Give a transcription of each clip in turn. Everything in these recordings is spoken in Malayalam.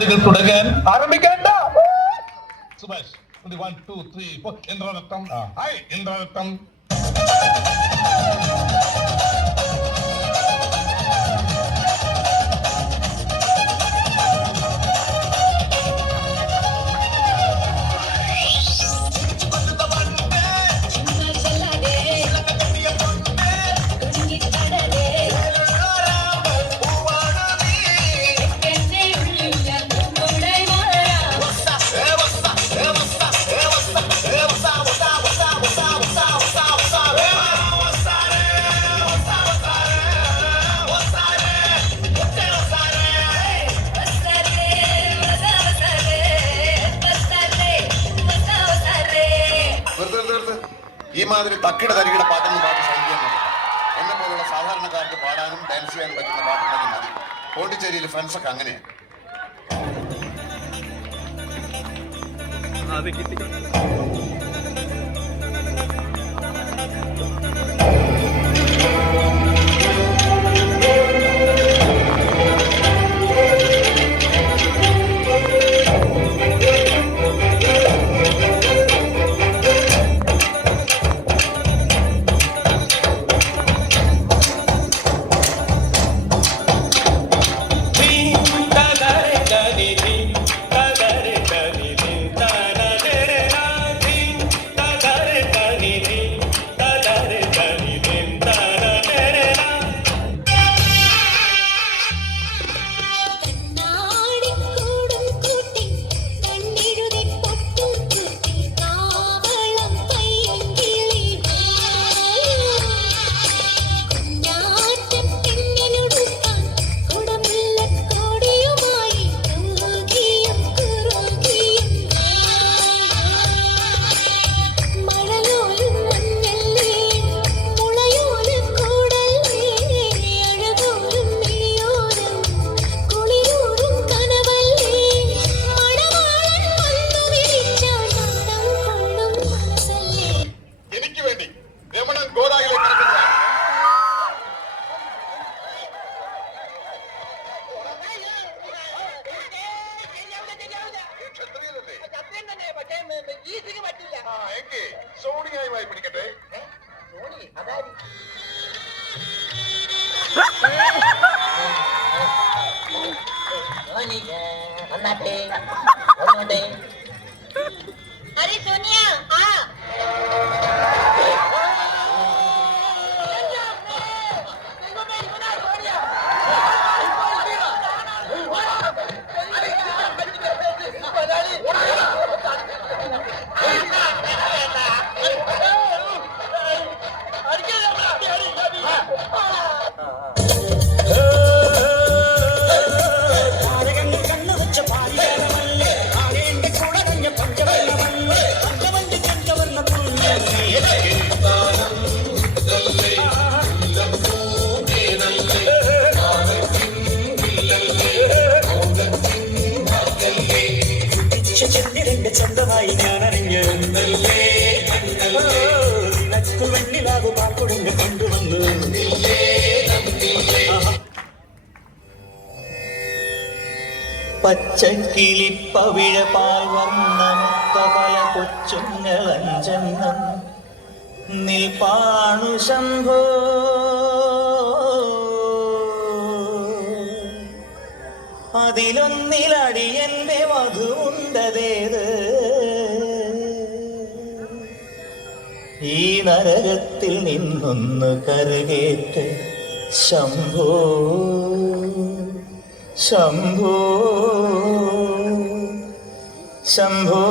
തുടങ്ങാൻ ആരംഭിക്കേണ്ട സുഭാഷ് 1 2 3 4 ഇന്ദ്രനത്തം ഹായ് ഇന്ദ്രനത്തം ഈ മാതിരി തക്കിട തരികിട പാട്ടൊന്നും പാട്ട് സഹിക്കാൻ പറ്റില്ല. എന്നെ പോലുള്ള സാധാരണക്കാർക്ക് പാടാനും ഡാൻസ് ചെയ്യാനും പറ്റുന്ന പാട്ടുണ്ടെങ്കിൽ മതി. പോണ്ടിച്ചേരിയിൽ ഫ്രണ്ട്സൊക്കെ അങ്ങനെയാണ്. പിടിക്കട്ടെ अरे सोनिया हाँ ചെന്നിരന്റെ ചന്തമായി ഞാൻ അറിഞ്ഞു നിനക്ക് വെണ്ണിലാകു പാൽക്കൊടുങ്ങ് കൊണ്ടുവന്നു പച്ചക്കിളിപ്പവിഴ പാൽ വർണ്ണമൊത്ത പല കൊച്ചുങ്ങളഞ്ചെണ്ണം നിൽപ്പാണു ശംഭോ അതിലൊന്നിലടിയന്റെ മധുണ്ടതേത് ഈ നരകത്തിൽ നിന്നൊന്ന് കരകേറ്റ് ശംഭോ ശംഭോ ശംഭോ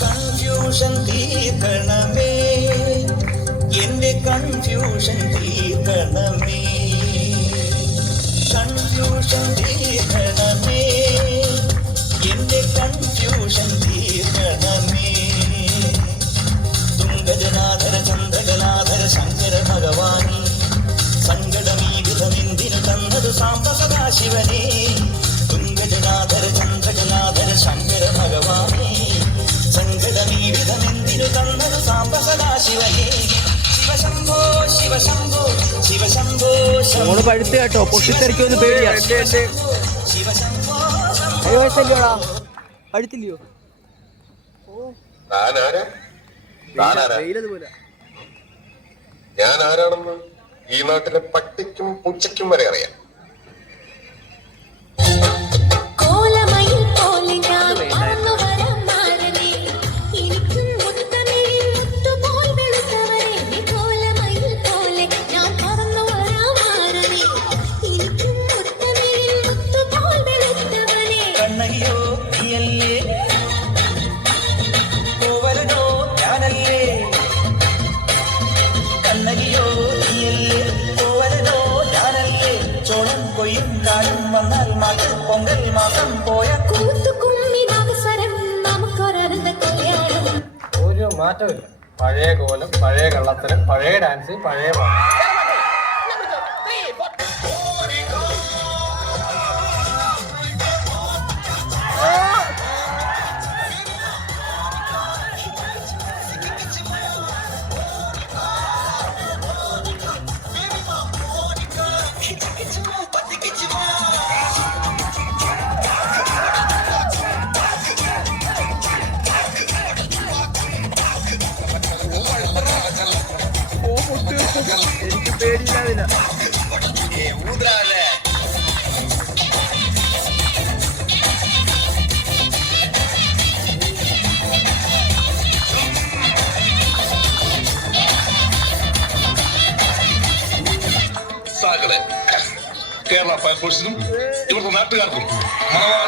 കൺഫ്യൂഷൻ തീർക്കണമേ എന്റെ കൺഫ്യൂഷൻ തീർക്കണമേ കൺഫ്യൂഷൻ തീർക്കണമേ എന്റെ കൺഫ്യൂഷൻ തീർക്കണമേ തുങ്കജനാധര ചന്ദ്രകലാധര ശങ്കര ഭഗവാനി സങ്കടമീ വിധമെന്തിനു തന്നതു സാംബ സദാശിവനെ തുങ്കജനാധര ശിവനേ ശിവശംഭോ ശിവശംഭോ ശിവശംഭോ മോള് പഴുത്ത് കേട്ടോ, പൊട്ടിത്തെറിക്കുമെന്ന് പേടിയാ. ശിവശംഭോ വയസ്സല്ലോടാ, പഴുത്തില്ലയോ? വെയിലതുപോലെ. ഞാൻ ആരാണെന്ന് ഈ നാട്ടിലെ പട്ടിക്കും പൂച്ചയ്ക്കും വരെ അറിയാം. കോലമയിൽ പോലെ ഞാൻ പറന്നു വരാം മാരനേ, എനിക്കും മുത്തമിഴിൽ മുത്തുപോൽ വെളുത്തവനെ. കോലമയിൽ പോലെ ഞാൻ പറന്നു വരാം മാരനേ, എനിക്കും മുത്തമിഴിൽ മുത്തുപോൽ വെളുത്തവനെ. കണ്ണകിയോ നീയല്ലേ കോവലനോ ഞാനല്ലേ കണ്ണകിയോ നീയല്ലേ കോവലനോ ഞാനല്ലേ ചോളം കൊയ്യും കാലം വന്നാൽ മാറ്റം പൊങ്കൽ മാസം പോയ കൂത്തുകുമ്മി നാഗസ്വരം നമുക്കൊരരുന്ന കല്യാണം. ഒരു മാറ്റമില്ല. പഴയ കോലം, പഴയ കള്ളത്തരം, പഴയ ഡാൻസ്, പഴയ പാട്ട്. എനിക്ക് പേടിയില്ലാതില്ല. സാകളെ കേരള ഫയർഫോഴ്സിനും ഇവിടുത്തെ നാട്ടുകാർക്കും മണവാള